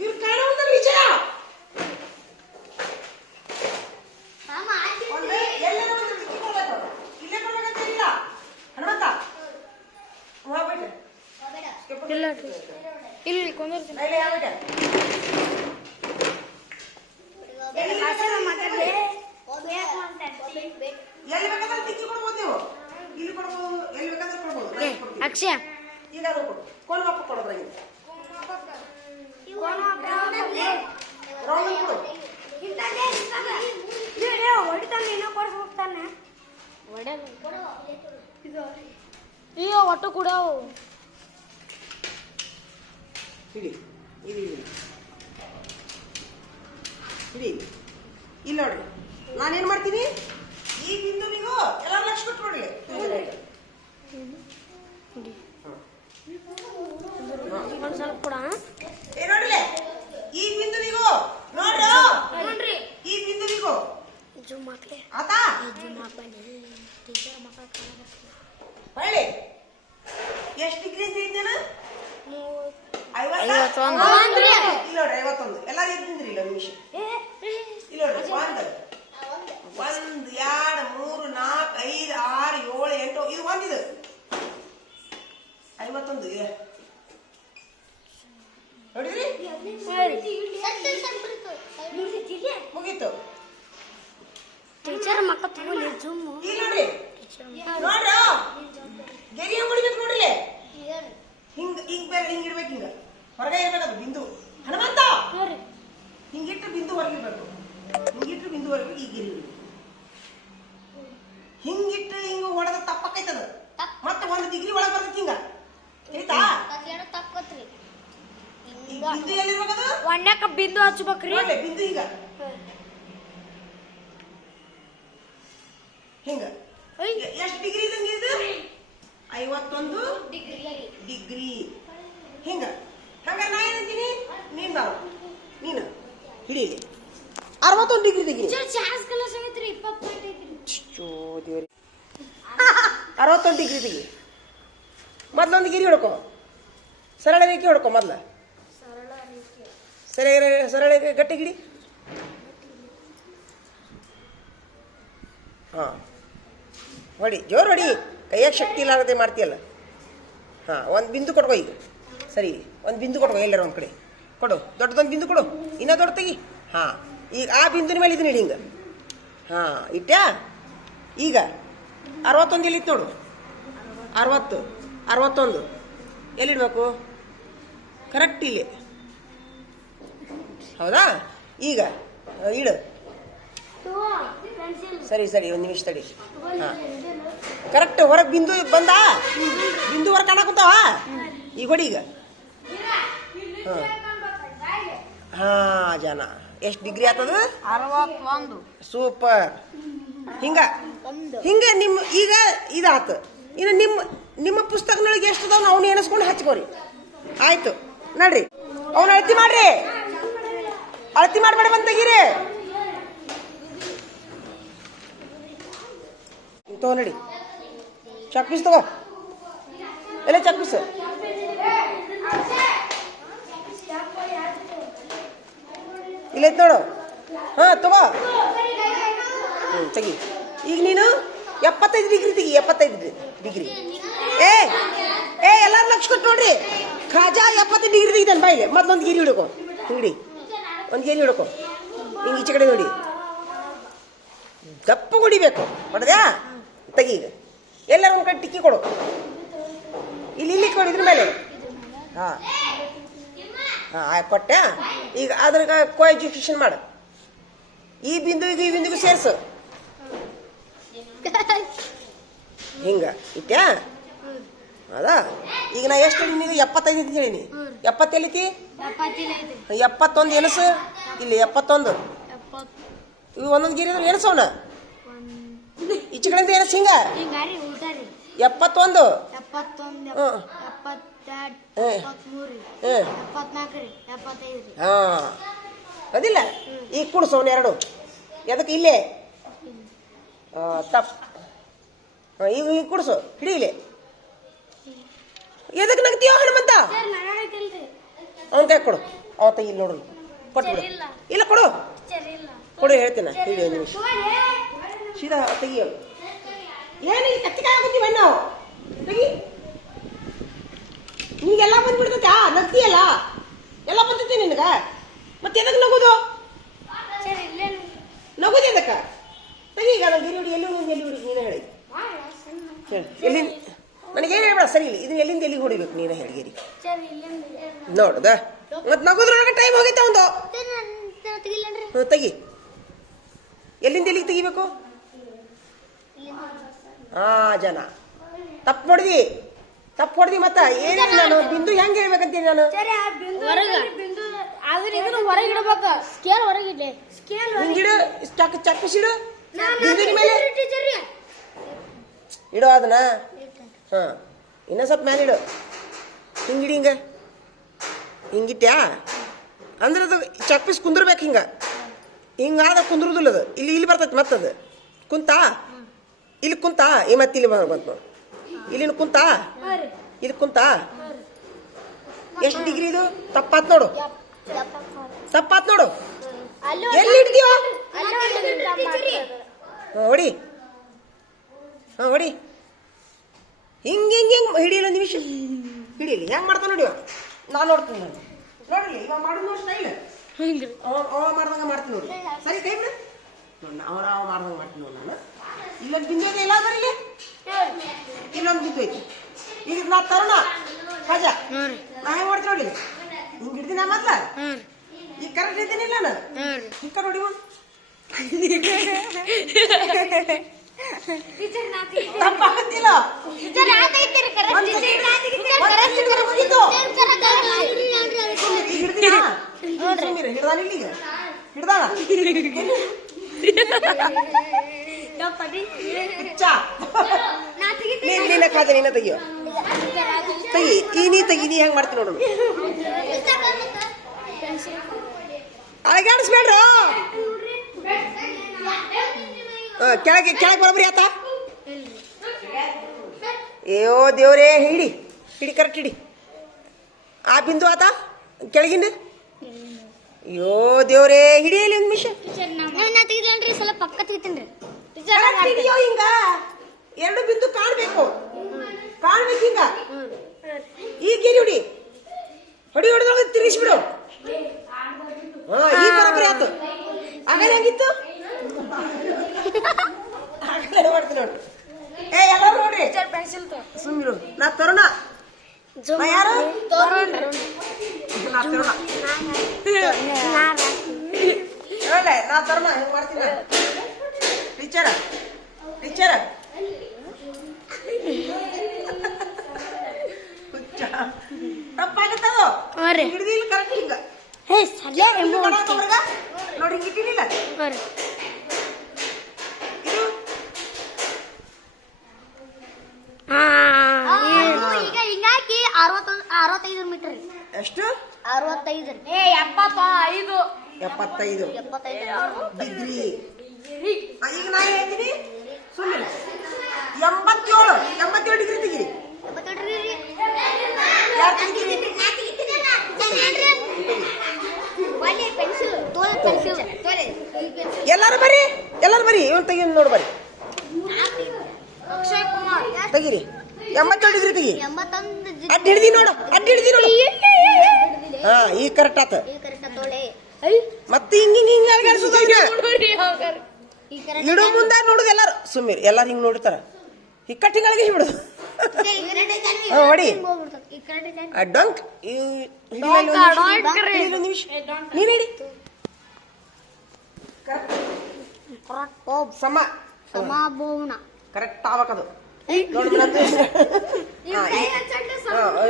ಇವ್ರು ಕಾಣುವಂತ ವಿಚಾರ ಇಲ್ಲ ಇಲ್ಲಿ ಕೊಂದಿರ್ತೀನಿ. ನೈಲೆ ಆಗ್ಬಿಟ್ಟೆ. ಎಲ್ಲಿ ಬೇಕಾದ್ರೆ ತಿಕ್ಕಿ ಕೊಡ್ಬೋದು ನೀವು. ಇಲ್ಲಿ ಕೊಡ್ಬೋದು, ಎಲ್ಲಿ ಬೇಕಾದ್ರೆ ಕೊಡ್ಬೋದು. ನಾನು ಕೊಡ್ತೀನಿ. ಅಕ್ಷಯ ಈಗ ಅದು ಕೊಡು. ಕೋಲ್ ಮಪ್ಪ ಕೊಡೋದ್ರಾಗ ರೌಂಡ್ ಕೊಡು. ಅಯ್ಯೋ ಒಟ್ಟು ಕೂಡ ಹಿಡಿ ಇಲ್ಲಿ ಹಿಡಿ ಇಲ್ಲಿ ನೋಡ್ರಿ. ನಾನೇನ್ ಮಾಡ್ತೀನಿ, ಈ ಬಿಂದುವಿಗೂ ಎಲ್ಲ ಲಕ್ಷ ಕೊಟ್ಟು ನೋಡ್ರಿ. ಒಂದು ಸ್ವಲ್ಪ ಕೂಡ ಏ ನೋಡ್ರಿ, ಈ ಬಿಂದುವಿಗೂ ನೋಡ್ರಿ, ಈ ಬಿಂದುವಿಗೂ ಜೂಮ್ ಹಾಕ್ಲಿ. ಆತಾ ಜೂಮ್ ಹಾಕ್ಬನ್ನಿ. ಟೀಚರ್ ಮಕ್ಕಳ ಹೊಳ್ಳಿ ಎಷ್ಟು ಡಿಗ್ರಿ ಅಂತ ಇದ್ದೇನ? 51. ಇಲ್ಲಿ ನೋಡ್ರಿ 51. ಎಲ್ಲಾರು ಇದ್ದಿದ್ರಿ ಇಲ್ಲ ನಿಮಿಷ. ಇಲ್ಲಿ ನೋಡ್ರಿ 1 2 3 4 5 6 7 8 ಇದು ಒಂದಿದು 51 ಇದೆ ನೋಡಿದ್ರಿ? ಮುಗೀತು. ಟೀಚರ್ ಮಕ್ಕ ತಗೊಳ್ಳಿ ಜೂಮ್. ಇಲ್ಲಿ ನೋಡ್ರಿ ನೋಡ್ರ ಗೆರಿ ಹೆಂಗ್ ಹೊಡಿಬೇಕು ನೋಡ್ರಿ. ಹಿಂಗ ಹಿಂಗ್ ಬೇರೆ ಹಿಂಗ್ ಇಡ್ಬೇಕು. ಹಿಂಗ ಹೊರಗೆ ಇರ್ಬೇಕದು ಬಿಂದು. ಹನುಮಂತ ಹಿಂಗಿಟ್ಟು ಬಿಂದು ಹೊರಗಿರ್ಬೇಕು. ಹಿಂಗಿಟ್ಟು ಬಿಂದು ಹೊರಗೆ ಈ ಗೆರಿ ಹಿಡಿಬೇಕು. ಹಿಂಗಿಟ್ಟು ಹಿಂಗ ಹೊಡೆದ ತಪ್ಪಕ್ಕೈತದ. ಮತ್ತೆ 1 ಡಿಗ್ರಿ ಒಳಗೆ ಬರ್ತೈತಿ. ಹಿಂಗ ತಿಳಿತಾ? ಬಿಂದು ಎಲ್ಲಿರ್ಬೇಕದು? ಒಣ್ಣಕ್ಕ ಬಿಂದು ಹಚ್ಬೇಕ್ರಿ. ಬಿಂದು ಹಿಂಗ ಹಿಂಗ ಎಷ್ಟು ಡಿಗ್ರಿ ಇದಂಗೆ ಇದು? 51 ಡಿಗ್ರಿ. ಹಿಂಗ ಹಂಗಾರೆ ನಾ ಏನಂತೀನಿ, ನೀನ್ ಬಾರ, ನೀನು ಹಿಡೀಲಿ 61 ಡಿಗ್ರಿ ತೆಗಿ. 61 ಡಿಗ್ರಿ ತೆಗಿ. ಮೊದ್ಲೊಂದು ಗಿರಿ ಹೊಡ್ಕೊ, ಸರಳ ರೇಖೆ ಹೊಡ್ಕೊ. ಮೊದ್ಲ ಸರಳ ಗಟ್ಟಿ ಗಿಡಿ. ಹಾ ಹೊಡಿ, ಜೋರು ಹೊಡಿ. ಕೈಯಾಗ ಶಕ್ತಿ ಇಲ್ಲಾರದೆ ಮಾಡ್ತೀಯಲ್ಲ. ಹಾಂ ಒಂದು ಬಿಂದು ಕೊಡ್ಕೊ. ಈಗ ಸರಿ, ಒಂದು ಬಿಂದು ಕೊಡ್ಕೊ. ಎಲ್ಲರ ಒಂದು ಕಡೆ ಕೊಡು, ದೊಡ್ಡದೊಂದು ಬಿಂದು ಕೊಡು. ಇನ್ನೂ ದೊಡ್ಡ ತೆಗಿ. ಹಾಂ ಈಗ ಆ ಬಿಂದುನ ಮೇಲೆ ಇದನ್ನ ಹಿಂಗೆ. ಹಾಂ ಇಟ್ಟ್ಯಾ? ಈಗ 61 ಎಲ್ಲಿತ್ತು ನೋಡು. 60 61 ಎಲ್ಲಿಡ್ಬೇಕು? ಕರೆಕ್ಟ್ ಇಲ್ಲಿ. ಹೌದಾ? ಈಗ ಇಡು. ಸರಿ ಸರಿ, ಒಂದು ನಿಮಿಷ ತಡಿ. ಹಾಂ ಕರೆಕ್ಟ್ ಹೊರಗೆ ಬಿಂದು ಬಂದ. ಬಿಂದು ಹೊರಗೆ ಕಾಣಕುಂತಾವ. ಈಗ ಹೊಡಿ. ಈಗ ಹಾಂ ಹಾಂ ಜನ ಎಷ್ಟು ಡಿಗ್ರಿ ಆಗ್ತದ? 61. ಸೂಪರ್. ಹಿಂಗ ಹಿಂಗ ನಿಮ್ಮ ಈಗ ಇದಾತು. ಇನ್ನು ನಿಮ್ಮ ಪುಸ್ತಕದೊಳಗೆ ಎಷ್ಟು ಅದಾವ ಅವ್ನು ಎಣಿಸ್ಕೊಂಡು ಹಚ್ಕೋರಿ. ಆಯ್ತು ನೋಡ್ರಿ, ಅವ್ನು ಅಳತಿ ಮಾಡ್ರಿ. ಅಳತಿ ಮಾಡ್ಬೇಡ ಬಂದು ತೆಗೀರಿ. ತಗೋ ನಡಿ, ಚಾಕ್ ಪೀಸ್ ತಗೋ. ಎಲ್ಲ ಚಾಕ್ ಪೀಸ್ ಇಲ್ಲೈತ್ ನೋಡು. ಹಾಂ ತಗೋ. ತೆಗಿ. ಈಗ ನೀನು 75 ಡಿಗ್ರಿ ತೆಗಿ. 75 ಡಿಗ್ರಿ. ಏ ಎಲ್ಲಾರು ಲಕ್ಷ ಕೊಟ್ಟು ನೋಡ್ರಿ. ಖಾಜಾ 70 ಡಿಗ್ರಿ ತೆಗಿತಾನೆ. ಬಾಯಿಲೆ ಮೊದ್ಲೊಂದು ಗಿರಿ ಹಿಡ್ಕೊ. ಹಿಂಗಡಿ ಒಂದು ಗಿರಿ ಹಿಡ್ಕೊ. ಹಿಂಗೆ ಈಚೆ ಕಡೆ ನೋಡಿ, ದಪ್ಪ ಹೊಡಿಬೇಕು. ಹೊಡೆದ್ಯಾ? ತೆಗಿ. ಈಗ ಎಲ್ಲರೂ ಒಂದು ಕಡೆ ಟಿಕ್ಕಿ ಕೊಡು. ಇಲ್ಲಿ ಕೊಡು, ಇದ್ರ ಮೇಲೆ. ಹಾಂ ಹಾಂ ಕೊಟ್ಟೆ. ಈಗ ಅದ್ರ ಕೋ ಎಜುಕೇಶನ್ ಮಾಡು. ಈ ಬಿಂದುವಿಗೂ ಸೇರಿಸು. ಹಿಂಗ ಇಟ್ಟ್ಯಾ? ಹೌದಾ? ಈಗ ನಾ ಎಷ್ಟು ಹೇಳಿ ನೀವು? 75 ಅಂತ ಹೇಳೀನಿ. 70 ಎಲ್ಲಿತಿ? 71 ಎನಸು. ಇಲ್ಲಿ 71. ಇವು ಒಂದೊಂದು ಗಿರಿ ಅಂದ್ರೆ ಎನಸೋಣ. ಈಚೆ ಕಡೆಯಿಂದ ಎನಸು. ಹಿಂಗ 71. ಹಾಂ ಅದಿಲ್ಲ. ಈಗ ಕುಡ್ಸೋಣ ಎರಡು. ಎದಕ್ಕೆ? ಇಲ್ಲೇ ತಪ್ಪು. ಹಾಂ ಈಗ ಈಗ ಕುಡ್ಸು. ಹಿಡಿ ಇಲ್ಲಿ. ಎದಕ್ಕೆ ನಗ್ತೀಯೋ ಹನುಮಂತ? ಅವನ ಕೈ ಕೊಡು. ಅವತ್ತ ಇಲ್ಲಿ ನೋಡು. ಕೊಟ್ಬಿಡು. ಇಲ್ಲ ಕೊಡು ಕೊಡು, ಹೇಳ್ತೇನೆ. ಹಿಡಿ ಒಂದು ನಿಮಿಷ. ಸೀದಾ ತೆಗಿಯೋ. ಏನು ಕತ್ತಿಕಾಯಿ ಆಗುತ್ತೀವಿ ನಾವು. ತೆಗಿ. ನಿಮ್ಗೆಲ್ಲ ಬಂದ್ಬಿಡ್ತೈತೆ ನಗ್ತಿಯಲ್ಲ ಎಲ್ಲ ಬಂದೈತಿ ನಿನಗ ಮತ್ತೆ ಎದಕ್ಕೆ ನಗೋದು ನಗೋದು ಎದಕ್ಕ ಸರಿ ಈಗ ನಾನು ಗಿರಿ ಹುಡಿ ಎಲ್ಲಿ ಹುಡಿ ನೀನೇ ಹೇಳಿ ಎಲ್ಲಿ ನನಗೇನು ಹೇಳ್ಬೇಡ ಸರಿ ಇಲ್ಲ ಇದು ಎಲ್ಲಿಂದ ಎಲ್ಲಿಗೆ ಹೊಡಿಬೇಕು ನೀನೇ ಹೇಳಿ ಗಿರಿ ನೋಡುದ ಮತ್ತೆ ನಗೋದ್ರೊಳಗೆ ಟೈಮ್ ಹೋಗೈತೆ ಒಂದು ತೆಗಿ ಎಲ್ಲಿಂದ ಎಲ್ಲಿಗೆ ತೆಗಿಬೇಕು ಜನ ತಪ್ಪು ಹೊಡೆದಿ ಮತ್ತ ಏನಿಲ್ಲ ನಾನು ಬಿಂದು ಹೆಂಗೆ ಹೇಳ್ಬೇಕಂತೀನಿ ನಾನು ಹಿಂಗಿಡು ಚಕ್ಕಿಸಿಡು ಬಿಂದುವಿನ ಮೇಲೆ ಇಡು ಅದನ್ನ ಇನ್ನೂ ಸ್ವಲ್ಪ ಮೇಲೆ ಇಡು ಹಿಂಗಿಡಿ ಹಿಂಗಿಟ್ಯಾ ಅಂದ್ರೆ ಅದು ಚಕ್ಪಿಸ್ ಕುಂದ್ರಬೇಕು ಹಿಂಗಾದ ಕುಂದ್ರದಿಲ್ಲ ಅದು ಇಲ್ಲಿ ಬರ್ತೈತಿ ಮತ್ತದು ಕುಂತಾ ಇಲ್ಲಿ ಕುಂತಾ ಮತ್ತೆ ಇಲ್ಲಿ ಬಂತು ನೋಡಿ ಇಲ್ಲಿನ ಕುಂತಾ ಇಲ್ಲಿ ಕುಂತಾ ಎಷ್ಟು ಡಿಗ್ರಿ ಇದು ತಪ್ಪಾತ್ ನೋಡು ಎಲ್ಲಿ ಹಿಡ್ದೀವ ಹೊಡಿ ಹೊಡಿ ಹಿಂಗೆ ಹಿಡಿಯಲ್ಲ ಒಂದು ನಿಮಿಷ ಹಿಡಿಯಲಿ ಹೆಂಗೆ ಮಾಡ್ತಾನೆ ನೋಡಿ ನಾನು ನೋಡ್ತೀನಿ ನೋಡಿಲ್ಲ ಇವಾಗ ಮಾಡೋದು ನೋಡಿ ಸ್ಟೈಲ್ ಅವ ಮಾಡ್ದಂಗೆ ಮಾಡ್ತೀನಿ ನೋಡಿ ಸರಿ ಕೈ ಬಿಡು ಅವ ಮಾಡ್ದಂಗೆ ಮಾಡ್ತೀನಿ ನೋಡಿ ನಾನು ಇಲ್ಲೊಂದು ಬಿಂದು ಇಲ್ಲ ಬರೀ ಇಲ್ಲೊಂದು ಬಿಂದು ಐತಿ ಈಗ ನಾ ತರುಣ ಪಜ ನಾ ಹೆಂಗೆ ಮಾಡ್ತೀನಿ ನೋಡಿ ಹಿಂಗೆ ಹಿಡ್ದಿನ ಮೊದ್ಲ ಈಗ ಕರೆಕ್ಟ್ ಇದ್ದೀನಿ ನಾನು ಹಿಂಗ ನೋಡಿ ತಪ್ಪಾಗತ್ತಿಲ್ಲ ಹಿಡ್ದಾನ ನಿನ್ನ ಖಾತೆ ನಿನ್ನ ತೆಗಿಯೋ ತೆಗಿ ನೀ ಹೆಂಗ್ ಮಾಡ್ತೀನಿ ನೋಡು ಅಳಗಾಡಿಸ್ಬೇಡ್ರ ಕೆಳಗೆ ಬರೋಬ್ರಿ ಆತ ಅಯ್ಯೋ ದೇವ್ರೇ ಹಿಡಿ ಕರೆಕ್ಟ್ ಹಿಡಿ ಆ ಬಿಂದು ಆತ ಕೆಳಗಿಂದ ಅಯ್ಯೋ ದೇವ್ರೇ ಹಿಡಿಯಲಿ ಒಂದು ನಿಮಿಷ ಸ್ವಲ್ಪ ಪಕ್ಕ ತೆಗಿತೀನಿ ಹಿಡಿಯೋ ಹಿಂಗ ಎರಡು ಬಿಂದು ಕಾಣ್ಬೇಕು ಹಿಂಗ ಈಗ ಗೆರಿ ಹೊಡಿದೊಳಗೆ ತಿರುಗಿಸ್ಬಿಡು ಈಗ ಬರೋಬ್ರಿ ಆತು ಆಗಲೇ ಆಗಿತ್ತು ಮಾಡ್ತೀನಿ ನೋಡಿ ಎಲ್ಲರೂ ನೋಡ್ರಿ ಸುಮ್ಮಿರು ನಾ ತರುಣ ಯಾರು ನಾ ತರುಣ ನಾ ತರುಣ ಹೆಂಗ್ ಮಾಡ್ತೀನಿ ಟೀಚರ ತಪ್ಪಾಗತ್ತದು ಹಿಡಿದಿಲ್ಲ ಕರೆಕ್ಟ್ ಹಿಂಗ ನೋಡಿ ಹಿಂಗ ಇಟ್ಟಿಲ್ಲ ಈಗ ಹಿಂಗಾಗಿ 65 ಮೀಟರ್ ಎಷ್ಟು 65 75 ಡಿಗ್ರಿ ಈಗ ನಾ ಹೇಳ್ತೀನಿ ಸುಮ್ಮನೆ 87 ಡಿಗ್ರಿ ತೆಗಿರಿ ಯಾರು ತೆಗಿತೀರಿ ಎಲ್ಲಾರು ಬರ್ರಿ ಇವನ್ ತೆಗಿ ನೋಡಿ ಬರ್ರಿ ತೆಗಿರಿ 87 ಡಿಗ್ರಿ ತೆಗಿ ಅಡ್ಡ ಹಿಡ್ದಿ ನೋಡು ಈಗ ಕರೆಕ್ಟ್ ಆತ ಮತ್ತೆ ಹಿಂಗ ಅಲ್ಗಾಡ್ಸೋದು ಇಡು ಮುಂದೆ ನೋಡುದು ಎಲ್ಲಾರು ಸುಮ್ಮೀರಿ ಎಲ್ಲಾರು ಹಿಂಗ್ ನೋಡ್ತಾರ ಹಿಕ್ಕಟ್ಟು ಹಿಂಗ ಅಳಗಿಸಿ ಬಿಡುದು ಹೊಡಿ ಡಂಕ್ ನಿಮಿಷ ನೀನ್ ಹಿಡಿ ಸಮಭಾವನ ಕರೆಕ್ಟ್ ಆಗ್ಬೇಕದು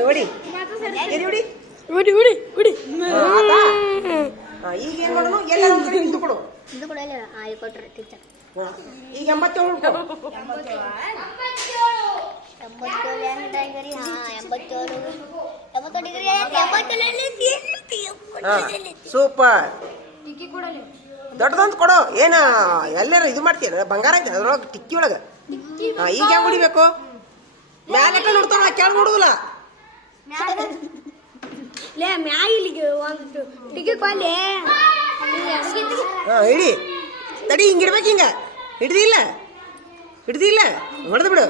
ಹೊಡಿ ಈಗ ಏನ್ ಮಾಡೋಣ ಎಲ್ಲ ಹಿಂದು ಕೊಡು ಈಗ 87 ಸೂಪರ್ ದೊಡ್ಡದೊಂದು ಕೊಡು ಏನ ಎಲ್ಲಾರ ಇದು ಮಾಡ್ತೀಯ ಬಂಗಾರ ಐತೆ ಅದ್ರೊಳಗೆ ಟಿಕ್ಕಿ ಒಳಗ ಈಗ ಹೆಂಗ್ ಹೊಡಿಬೇಕು ಮ್ಯಾಲೆ ನೋಡ್ತಾವ ಕೆಳಗೆ ನೋಡುದಿಲ್ಲ ಹಿಡಿ ತಡಿ ಹಿಂಗಿಡ್ಬೇಕು ಹಿಂಗ ಹಿಡ್ದಿಲ್ಲ ಹೊಡೆದು ಬಿಡು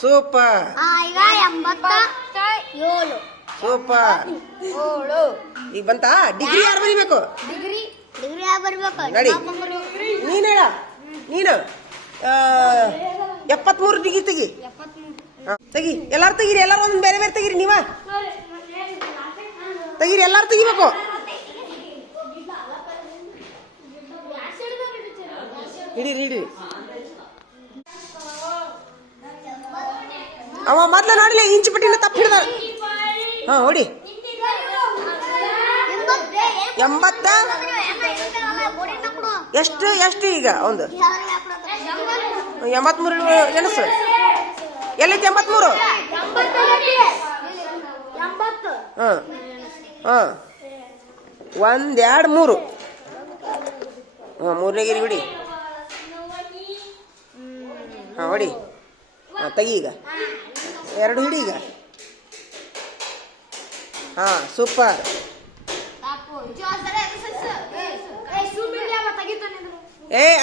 ಸೂಪರ್ ಈಗ 80 ಏಳು ಸೂಪರ್. ಈಗ ಬಂತಾ ಡಿಗ್ರಿ ಯಾರು ಬರಿಬೇಕು? ಡಿಗ್ರಿ ಯಾರು ಬರ್ಬೇಕು? ನಡಿ ನೀನು ಹೇಳ. ನೀನು 73 ಡಿಗ್ರಿ ತೆಗಿ. ತೆಗಿ ಎಲ್ಲಾರು ತೆಗೀರಿ. ಎಲ್ಲಾರು ಒಂದ್ ಬೇರೆ ಬೇರೆ ತೆಗೀರಿ. ನೀವ ತೆಗೀರಿ. ಎಲ್ಲಾರು ತೆಗಿಬೇಕು. ಹಿಡೀರಿ. ಅವ ಮೊದ್ಲು ನೋಡ್ಲಿ ಇಂಚು ಪಟ್ಟಿನ ತಪ್ಪು ಹಿಡ್ದ. ಹಾ ಹೊಡಿ. 80. ಎಷ್ಟು ಈಗ ಒಂದು 83 ಎಣಸು. ಎಲ್ಲೈತಿ 83? ಹಾಂ 1 2 3. ಮೂರನೇ ಗಿರಿ ಬಿಡಿ. ಹಾಂ ಹೊಡಿ. ತೆಗಿ ಈಗ 2 ಹಿಡಿ ಈಗ. ಹಾಂ ಸೂಪರ್.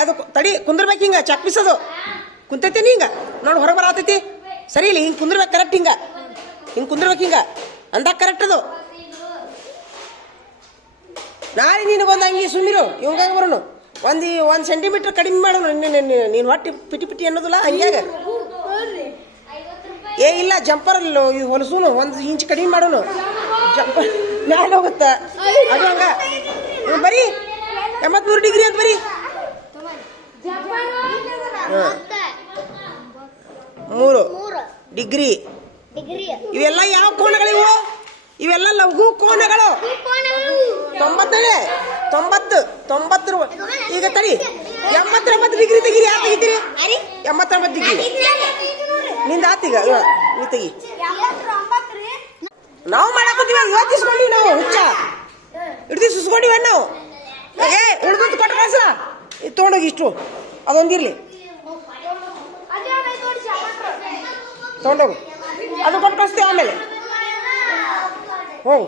ಅದು ತಡಿ ಕುಂದ್ರಬೇಕು. ಹಿಂಗ ಚಾಕ್ ಬೀಸೋದು ಕುಂತೈತಿ. ಹಿಂಗ ನೋಡಿ ಹೊರಗೆ ಬರತೈತಿ. ಸರಿ ಇಲ್ಲ. ಹಿಂಗೆ ಕುಂದ್ರಬೇಕು ಕರೆಕ್ಟ್. ಹಿಂಗೆ ಕುಂದ್ರಬೇಕು. ಹಿಂಗ ಅಂದಾಗ ಕರೆಕ್ಟ್ ಅದು. ನಾಳೆ ನಿನಗೊಂದು ಹಂಗೆ ಸುಮ್ಮಿರು. ಇವಂಗ ಬರೋನು 1 ಸೆಂಟಿಮೀಟರ್ ಕಡಿಮೆ ಮಾಡೋನು. ನೀನು ಹೊಟ್ಟೆ ಪಿಟಿ ಅನ್ನೋದಿಲ್ಲ ಹಂಗ್ಯಾಗ. ಇಲ್ಲ ಜಂಪರ್ ಇದು ಹೊಲಸೂನು 1 ಇಂಚ್ ಕಡಿಮೆ ಮಾಡೋನು. ಜಂಪರ್ ಮ್ಯಾಲೆ ಹೋಗುತ್ತ ಅದು ಹಂಗ. ಬರೀ 83 ಡಿಗ್ರಿ ಅಂತ ಬರೀ. 3 ಡಿಗ್ರಿ. ಇವೆಲ್ಲ ಯಾವ ಕೋನಗಳಿವು? ಇವೆಲ್ಲ ಲಘು ಕೋನಗಳು. 90 ಈಗ ತಡಿ 89 ಡಿಗ್ರಿ ತೆಗೀರಿ. ಯಾರು ತೆಗಿತೀರಿ? 89 ಡಿಗ್ರಿ ನಿಂದ ಆತೀಗ. ನೀ ತೆಗಿ. ನಾವು ಮಾಡಾಕೋತೀವಿ. ಇವತ್ತು ಇಸ್ಕೊಂಡಿವಿ ನಾವು. ಹುಚ್ಚ ಹಿಡ್ದು ಸುಸ್ಕೊಂಡಿವ ನಾವು. ಉಳ್ದು ಕೊಟ್ಟು ಕಳ್ಸ. ಇದು ತೊಗೊಂಡೋಗಿ ಇಷ್ಟು ಅದೊಂದಿರ್ಲಿ. ತೊಗೊಂಡೋಗು. ಅದು ಕೊಟ್ಟು ಕಳಿಸ್ತೇವೆ ಆಮೇಲೆ. ಹೋಗು.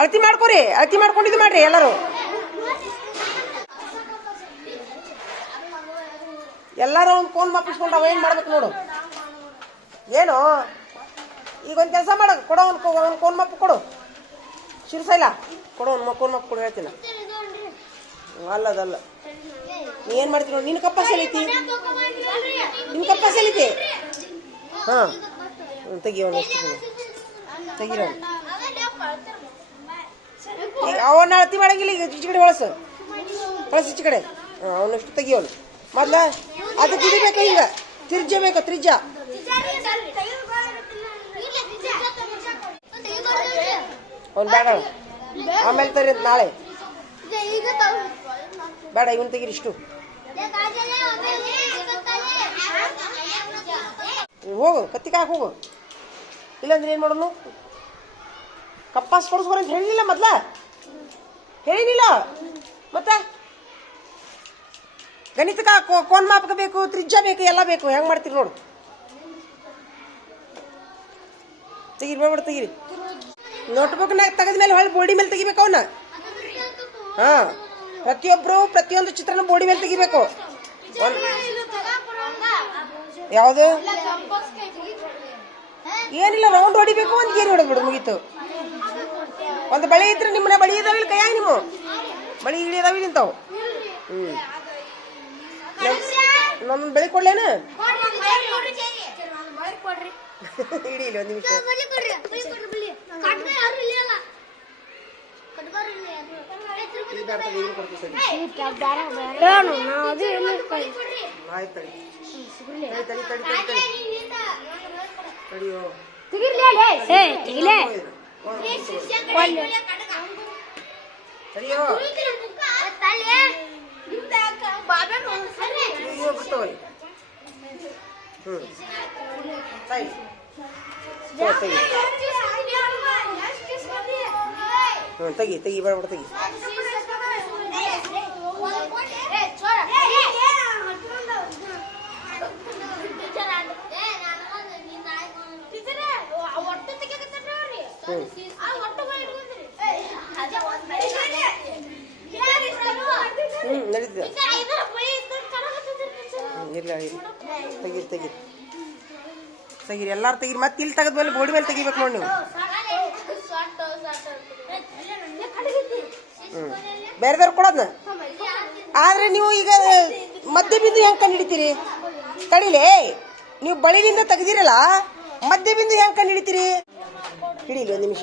ಅಳತಿ ಮಾಡ್ಕೊರಿ. ಅಳತಿ ಮಾಡ್ಕೊಂಡಿದ್ದು ಮಾಡ್ರಿ ಎಲ್ಲರೂ. ಎಲ್ಲರೂ ಒಂದು ಫೋನ್ ಮಾಪಿಸ್ಕೊಂಡು ಅವ ಏನು ಮಾಡ್ಬೇಕು ನೋಡು. ಏನು ಈಗ ಒಂದು ಕೆಲಸ ಮಾಡ. ಕೊಡೋ ಒಂದು ಫೋನ್ ಮಾಪು ಕೊಡು. ಶಿರ್ಸೈಲ ಕೊಡು. ಒಂದು ಫೋನ್ ಮಾಪು ಕೊಡು. ಹೇಳ್ತೀನಿ. ಅಲ್ಲದಲ್ಲ ನೀ ಏನು ಮಾಡ್ತೀನಿ ನೋಡಿ. ನಿನ್ನ ಕಪ್ಪಾಸ್ ಎಲ್ಲೈತಿ? ನಿನ್ನ ಕಪ್ಪಾಸ್ ಎಲ್ಲೈತಿ? ಹಾಂ ತೆಗಿಯೋಣ. ಎಷ್ಟು ತೆಗಿರೋ. ಈಗ ಅವನ್ನ ಅಳತಿ ಮಾಡಂಗಿಲ್ಲ. ಈಗ ಈಚೆ ಕಡೆ ಹೊಳಸು ಈಚೆ ಕಡೆ. ಅವನಷ್ಟು ತೆಗಿಯೋನು ಮೊದ್ಲ. ಅದಕ್ಕೆ ಇದು ಬೇಕು. ಈಗ ತ್ರಿಜ್ಯ ಬೇಕು. ತ್ರಿಜ್ಯ ಅವ್ನು ಬೇಡ. ಆಮೇಲೆ ತರಿ ನಾಳೆ ಬೇಡ. ಇವನ್ ತೆಗೀರಿ. ಇಷ್ಟು ಹೋಗು. ಕತ್ತಿಕಾಕ ಹೋಗು. ಇಲ್ಲಾಂದ್ರೆ ಏನು ಮಾಡೋನು? ಕಪ್ಪಾಸ್ ಕೊಡಿಸ್ಕೊರ ಅಂತ ಹೇಳಿಲ್ಲ ಮೊದ್ಲ. ಹೇಳಿನಿಲ್ಲ ಮತ್ತೆ. ಗಣಿತಕ್ಕ ಕೋನ್ ಮಾಪಕ ಬೇಕು. ತ್ರಿಜ್ಯ ಬೇಕು. ಎಲ್ಲ ಬೇಕು. ಹೆಂಗೆ ಮಾಡ್ತೀರಿ ನೋಡು. ತೆಗೀರಿ. ಬೇಡ ತೆಗೀರಿ. ನೋಟ್ಬುಕ್ನಾಗ ತೆಗೆದ್ಮೇಲೆ ಹೊಳ್ಳಿ ಬೋರ್ಡಿ ಮೇಲೆ ತೆಗಿಬೇಕು ಅವನ್ನ. ಹಾಂ ಪ್ರತಿಯೊಂದು ಚಿತ್ರನ ಬೋರ್ಡಿ ಮೇಲೆ ತೆಗಿಬೇಕು. ಯಾವುದು? ಏನಿಲ್ಲ. ರೌಂಡ್ ಹೊಡಿಬೇಕು. ಒಂದು ಗೇರಿ ಹೊಡೆದ್ಬಿಡು. ಮುಗೀತು. ಒಂದು ಬಳಿ ಇದ್ರೆ ನಿಮ್ಮನ್ನ ಬಳಿ ಇದಾವಿಲ್ಲ ಕೈಯಾಗ. ನಿಮ್ಮ ಬಳಿ ಇಳಿಯದಾವಿ ನಿಂತಾವು. ಇನ್ನೊಂದು ಬೆಳಿ ಕೊಡ್ಲೇನ? ಇಡಿ ಇಲ್ಲಿ 1 ನಿಮಿಷ. ತೆಗಿ ತೆಗಿ ಬೇಡ ತೆಗಿ. ನಡೀತದೆ. ಇಲ್ಲ ತೆಗೀರಿ ತೆಗೀರಿ ತೆಗೀರಿ ಎಲ್ಲಾರು ತೆಗೀರಿ. ಮತ್ತೆ ಇಲ್ಲಿ ತೆಗೆದ ಮೇಲೆ ಬೋಡಿ ಮೇಲೆ ತೆಗಿಬೇಕು ನೋಡಿ ನೀವು. ಬೇರೆದವ್ರು ಕೊಡೋದ್ನ. ಆದ್ರೆ ನೀವು ಈಗ ಮಧ್ಯ ಬಿಂದು ಹೆಂಗೆ ಕಂಡು ಹಿಡಿತೀರಿ? ತಡಿಲೇ, ನೀವು ಬಳಿಲಿಂದ ತೆಗ್ದಿರಲ್ಲ, ಮಧ್ಯ ಬಿಂದು ಹೆಂಗೆ ಕಂಡು ಹಿಡಿತೀರಿ? ಹಿಡೀಲಿ ಒಂದು ನಿಮಿಷ.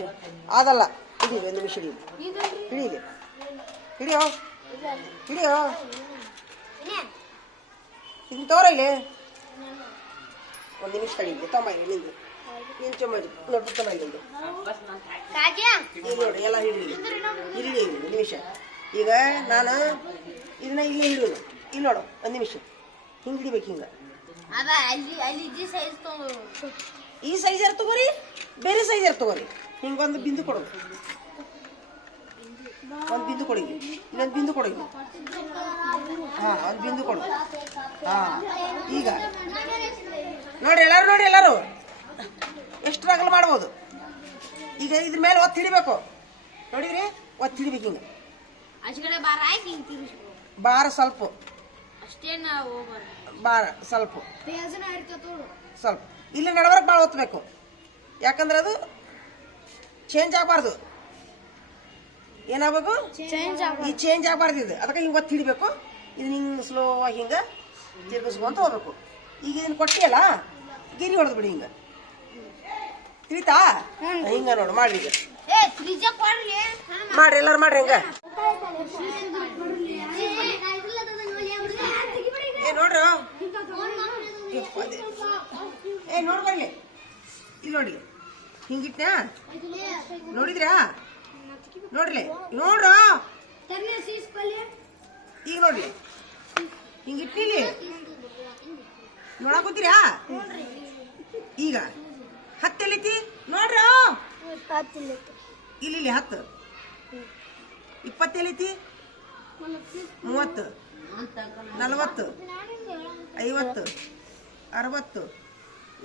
ಅದಲ್ಲ, ಹಿಡೀಲಿ ಒಂದು ನಿಮಿಷ. ಹಿಡೀಲಿ ಹಿಡಿಯೋ ಹಿಡಿಯೋ. ಹಿಂಗೆ ತೋರ ಇಲ್ಲಿ ಒಂದು ನಿಮಿಷ ತಡೀಲಿ. ತೊಂಬೈಲಿ ನಿಂದು ನೀನು ಚೊಂಬರಿ ನೋಡಿ ತೊಂಬೈಲಿ ನಿಂದು. ಈಗ ನೋಡಿ ಎಲ್ಲ ಹಿಡೀಲಿ ಹಿಡೀಲಿ ಒಂದು ನಿಮಿಷ. ಈಗ ನಾನು ಇದನ್ನ ಇಲ್ಲೇ ಹಿಡಿಯೋದು. ಇಲ್ಲಿ ನೋಡು ಒಂದು ನಿಮಿಷ. ಹಿಂಗೆ ಹಿಡಿಬೇಕು. ಹಿಂಗೆ ಈ ಸೈಜರ್ ತಗೋರಿ, ಬೇರೆ ಸೈಜರ್ ತಗೋರಿ. ಹಿಂಗೆ ಒಂದು ಬಿಂದು ಕೊಡೋದು. ಒಂದು ಬಿಂದು ಕೊಡಿ, ಇನ್ನೊಂದು ಬಿಂದು ಕೊಡಿ. ಹಾಂ, ಒಂದು ಬಿಂದು ಕೊಡು. ಹಾಂ, ಈಗ ನೋಡಿ ಎಲ್ಲರೂ, ನೋಡಿ ಎಲ್ಲರೂ ಎಷ್ಟು ಅಗಲ ಮಾಡ್ಬೋದು. ಈಗ ಇದ್ರ ಮೇಲೆ ಒತ್ತು ಹಿಡಿಬೇಕು. ನೋಡಿದ್ರಿ, ಒತ್ತು ಹಿಡಿಬೇಕು. ಹಿಂಗೆ ಬಾರ ಸ್ವಲ್ಪ, ಬಾರ ಸ್ವಲ್ಪ ಸ್ವಲ್ಪ. ಇಲ್ಲಿ ನಡವರ್ಕ್ ಭಾಳ ಒತ್ತಬೇಕು, ಯಾಕಂದ್ರೆ ಅದು ಚೇಂಜ್ ಆಗಬಾರ್ದು. ಏನಾಗಬೇಕು? ಈ ಚೇಂಜ್ ಆಗಬಾರ್ದು. ಇದು ಅದಕ್ಕೆ ಹಿಂಗೆ ಒತ್ತು ಹಿಡಿಬೇಕು. ಇದನ್ನ ಹಿಂಗೆ ಸ್ಲೋ ಆಗಿ ಹಿಂಗೆ ತಿರ್ಗಿಸ್ಕೊಂತ ಹೋಗ್ಬೇಕು. ಈಗ ಇದನ್ನ ಕೊಟ್ಟಿಯಲ್ಲ, ಗಿರಿ ಹೊಡೆದು ಬಿಡಿ. ಹಿಂಗೆ ತಿಳಿತಾ? ಹಿಂಗೆ ನೋಡು ಮಾಡ್ರಿ. ಈಗ ಮಾಡ್ರಿ ಎಲ್ಲರೂ ಮಾಡ್ರಿ. ಹಿಂಗೆ ನೋಡ್ರಿ. ನೋಡ್ಬರ್ಲಿ. ಇಲ್ಲಿ ನೋಡಿ, ಹಿಂಗಿಟ್ನಾ? ನೋಡಿದ್ರಾ? ನೋಡ್ರಿ ನೋಡ್ರ. ಈಗ ನೋಡ್ರಿ, ಹಿಂಗಿಟ್ಟಿಲಿ ನೋಡಾಕೋತೀರಾ? ಈಗ ಹತ್ತೆಲ್ಲೈತಿ ನೋಡ್ರ. ಇಲ್ಲಿ 10, 20 ಎಲ್ಲೈತಿ, 30, 40, 50, 60,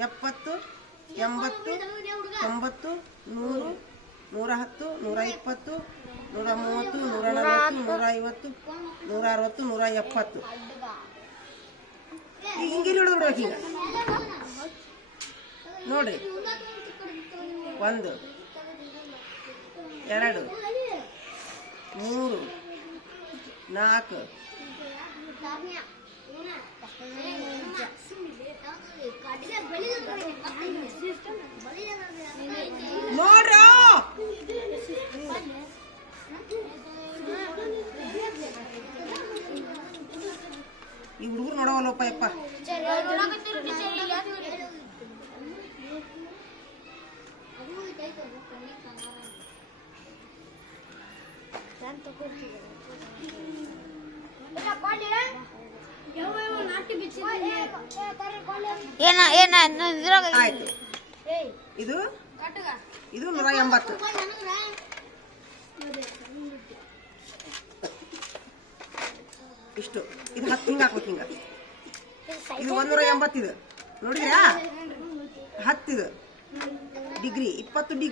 70, 80, 90, 100, 110, 120, 130, 140, 150, 160, 170. ಈಗ ಹಿಂಗೆ ಹಿಡಿದು ಬಿಡ್ಬೇಕು. ಈಗ ನೋಡ್ರಿ, 1, 2, 3, 4, ನೋಡ್ರ. ಈ ಹುಡುಗರು ನೋಡವಲ್ಲಪ್ಪ ಯಪ್ಪ. ಆಯ್ತು. ಇದು 180. ಇಷ್ಟು. ಇದು 10 ಹಿಂಗೆ ಹಾಕ್ಬೇಕು. ಹಿಂಗೆ ಇದು 180. ಇದು ನೋಡಿದ್ರಾ? 10 ಇದು ಡಿಗ್ರಿ, 20 ಡಿಗ್ರಿ.